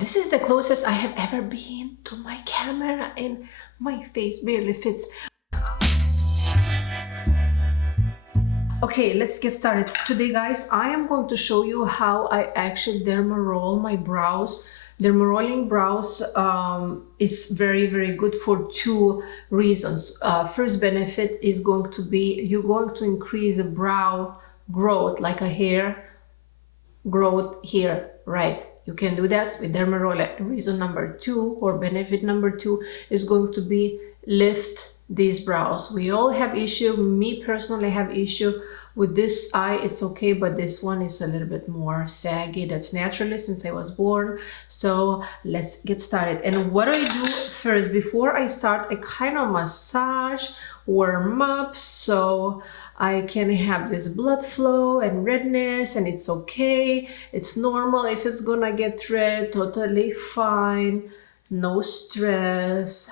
This is the closest I have ever been to my camera and my face barely fits. Okay, let's get started. Today, guys, I am going to show you how I actually dermaroll my brows. Dermarolling brows is very, very good for two reasons. First benefit is going to be you're going to increase the brow growth, like a hair growth here, right? You can do that with Dermaroller. Reason number two, or benefit number two, is going to be lift these brows. We all have issue. Me personally have issue with this eye. It's okay, but this one is a little bit more saggy. That's naturally since I was born. So let's get started. And what I do first, before I start, I kind of massage, warm up, so I can have this blood flow and redness, and it's okay. It's normal. If it's gonna get red, totally fine. No stress.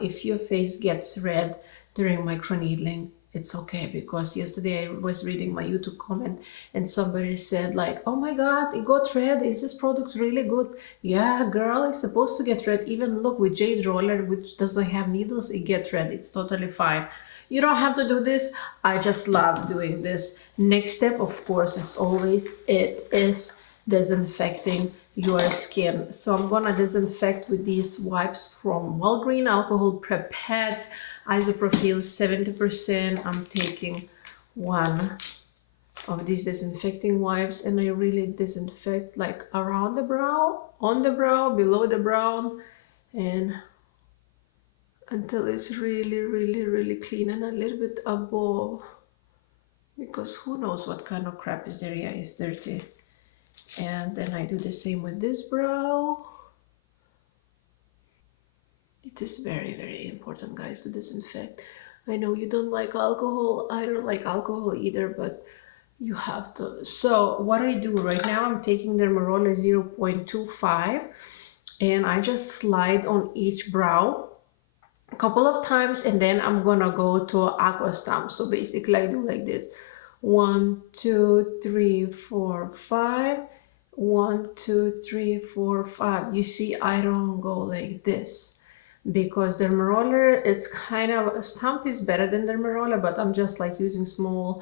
If your face gets red during microneedling, it's okay, because yesterday I was reading my YouTube comment and somebody said like, oh my god, it got red, is this product really good? Yeah girl, it's supposed to get red. Even look with jade roller, which doesn't have needles, it gets red. It's totally fine. You don't have to do this. I just love doing this. Next step, of course, as always, it is disinfecting your skin. So I'm gonna disinfect with these wipes from Walgreen Alcohol Prep Pads, isopropyl 70%. I'm taking one of these disinfecting wipes, and I really disinfect like around the brow, on the brow, below the brow, and until it's really, really, really clean, and a little bit above, because who knows what kind of crap this area is dirty. And then I do the same with this brow. It is very, very important, guys, to disinfect. I know you don't like alcohol. I don't like alcohol either, but you have to. So what I do right now, I'm taking Dermaroller 0.25, and I just slide on each brow a couple of times, and then I'm gonna go to AQUA STAMP. So basically I do like this: 1 2 3 4 5, 1 2 3 4 5. You see, I don't go like this, because Dermaroller, it's kind of, Stamp is better than Dermaroller, but I'm just like using small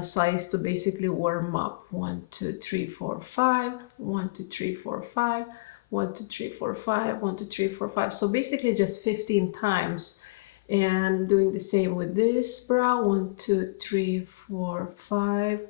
size to basically warm up. 1 2 3 4 5, 1 2 3 4 5, 1 2 3 4 5, 1 2 3 4 5. So basically just 15 times. And doing the same with this brow: 1 2 3 4 5,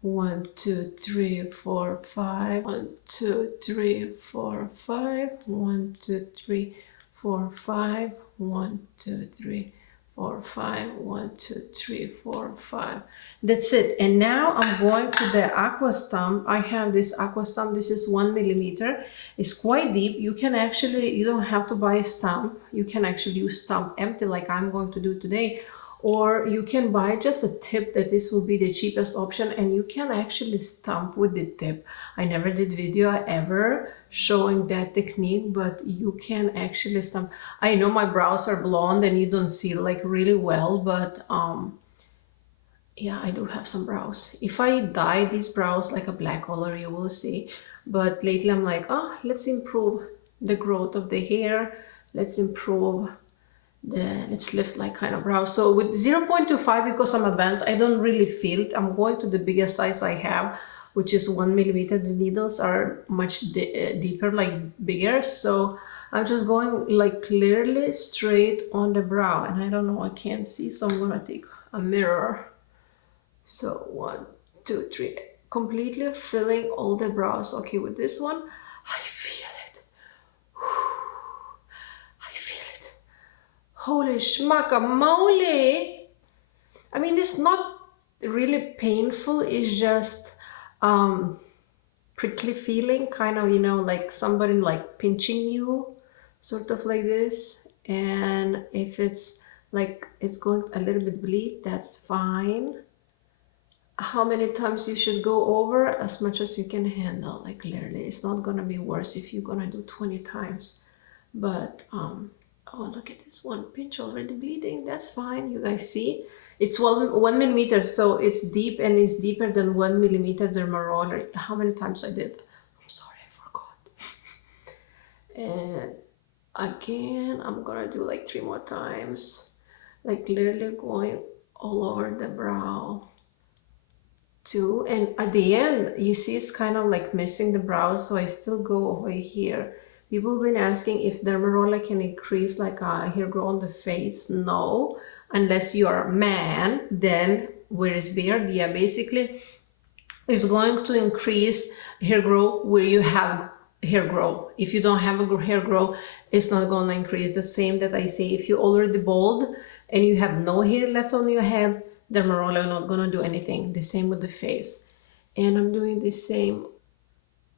1 2 3 4 5, 1 2 3 4 5, 1 2 3 4 5, 1 2 3 4 5, 1 2 3 4 5. That's it. And now I'm going to the AQUA STAMP. I have this AQUA STAMP. This is 1 millimeter. It's quite deep. You can actually, you don't have to buy a stamp. You can actually use stamp empty, like I'm going to do today, or you can buy just a tip. That this will be the cheapest option, and you can actually stamp with the tip. I never did video ever showing that technique, but you can actually stamp. I know my brows are blonde and you don't see like really well, but yeah, I do have some brows. If I dye these brows like a black color, you will see. But lately I'm like, oh, let's improve the growth of the hair. Let's improve let's lift like kind of brows. So with 0.25, because I'm advanced, I don't really feel it. I'm going to the biggest size I have, which is 1 millimeter. The needles are much deeper, like bigger. So I'm just going like clearly straight on the brow, and I don't know, I can't see, so I'm gonna take a mirror. So 1 2 3, completely filling all the brows. Okay, with this one, I feel it. I feel it. Holy schmackamoly! I mean, it's not really painful. It's just prickly feeling, kind of, you know, like somebody like pinching you, sort of like this. And if it's like it's going a little bit bleed, that's fine. How many times you should go over? As much as you can handle. Like clearly it's not gonna be worse if you're gonna do 20 times. But oh, look at this one pinch already bleeding. That's fine. You guys see, it's 1 millimeter, so it's deep, and it's deeper than 1 millimeter Dermaroller. How many times I did? I'm sorry, I forgot. And again, I'm gonna do like 3 more times, like literally going all over the brow too. And at the end, you see it's kind of like missing the brows, so I still go over here. People have been asking if Dermaroller can increase like a hair growth on the face. No, unless you are a man, then where is beard? Yeah, basically it's going to increase hair growth where you have hair growth. If you don't have a hair growth, it's not going to increase. The same that I say, if you're already bald and you have no hair left on your head, Dermaroller not going to do anything. The same with the face. And I'm doing the same.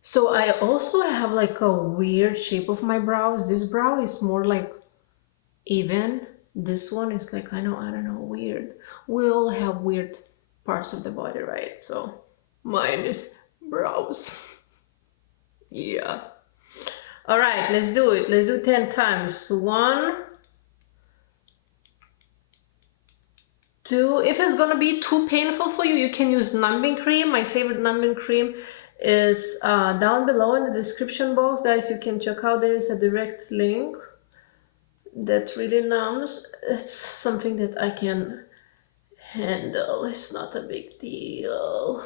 So I also have like a weird shape of my brows. This brow is more like even. This one is like I don't know, weird. We all have weird parts of the body, right? So mine is brows. Yeah. All right, let's do it. Let's do 10 times. 1, 2. If it's gonna be too painful for you, you can use numbing cream. My favorite numbing cream is down below in the description box, guys. You can check out. There is a direct link that really numbs. It's something that I can handle. It's not a big deal.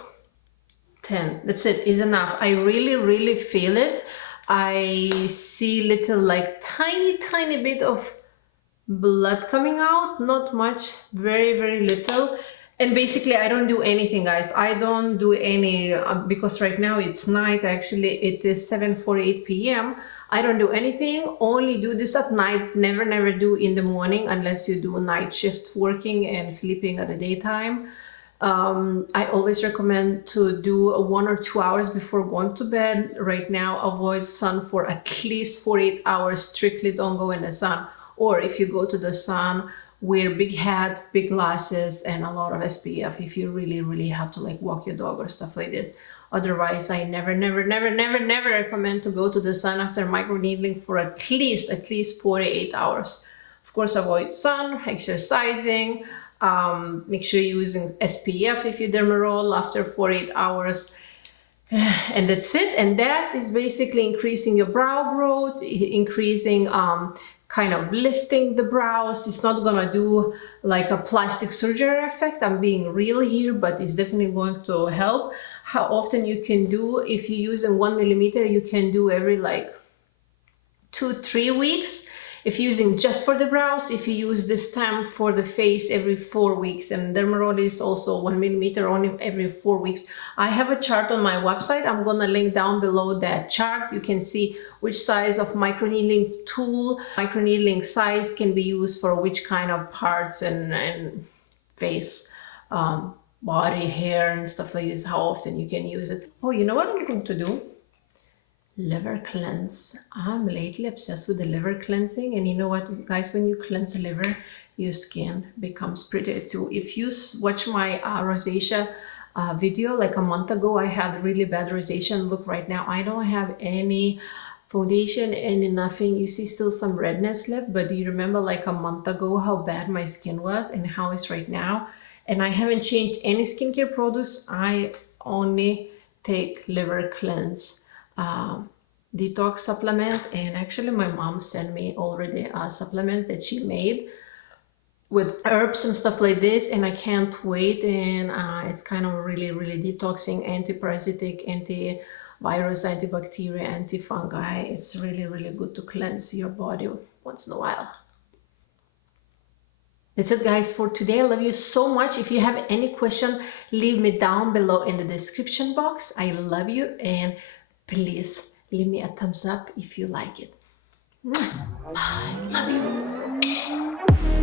10. That's it. Is enough. I really feel it. I see little like tiny bit of blood coming out. Not much. Very little. And basically I don't do anything, guys. I don't do any because right now it's night. Actually it is 7:48 p.m. I don't do anything. Only do this at night. Never do in the morning unless you do night shift working and sleeping at the daytime. I always recommend to do 1 or 2 hours before going to bed. Right now, avoid sun for at least 48 hours. Strictly don't go in the sun. Or if you go to the sun, wear big hat, big glasses, and a lot of SPF if you really have to like walk your dog or stuff like this. Otherwise, I never recommend to go to the sun after microneedling for at least 48 hours. Of course, avoid sun, exercising. Make sure you're using SPF if you Dermaroll after 48 hours. And that's it. And that is basically increasing your brow growth, increasing kind of lifting the brows. It's not gonna do like a plastic surgery effect. I'm being real here, but it's definitely going to help. How often you can do, if you're using 1 millimeter, you can do every like 2-3 weeks. If you're using just for the brows, if you use this stamp for the face, every 4 weeks. And Dermaroll is also 1 millimeter only every 4 weeks. I have a chart on my website. I'm gonna link down below that chart. You can see which size of microneedling tool, microneedling size can be used for which kind of parts and face, body, hair and stuff like this, how often you can use it. Oh, you know what I'm going to do? Liver cleanse. I'm lately obsessed with the liver cleansing, and you know what, guys, when you cleanse liver, your skin becomes prettier too. If you watch my rosacea video like a month ago, I had really bad rosacea. Look, right now I don't have any foundation and nothing. You see still some redness left, but do you remember like a month ago how bad my skin was and how it's right now? And I haven't changed any skincare products. I only take liver cleanse detox supplement. And actually my mom sent me already a supplement that she made with herbs and stuff like this, and I can't wait. And it's kind of really detoxing, anti-parasitic, antivirus, antibacterial, anti-fungi. It's really good to cleanse your body once in a while. That's it, guys, for today. I love you so much. If you have any question, leave me down below in the description box. I love you, and please leave me a thumbs up if you like it. I love you.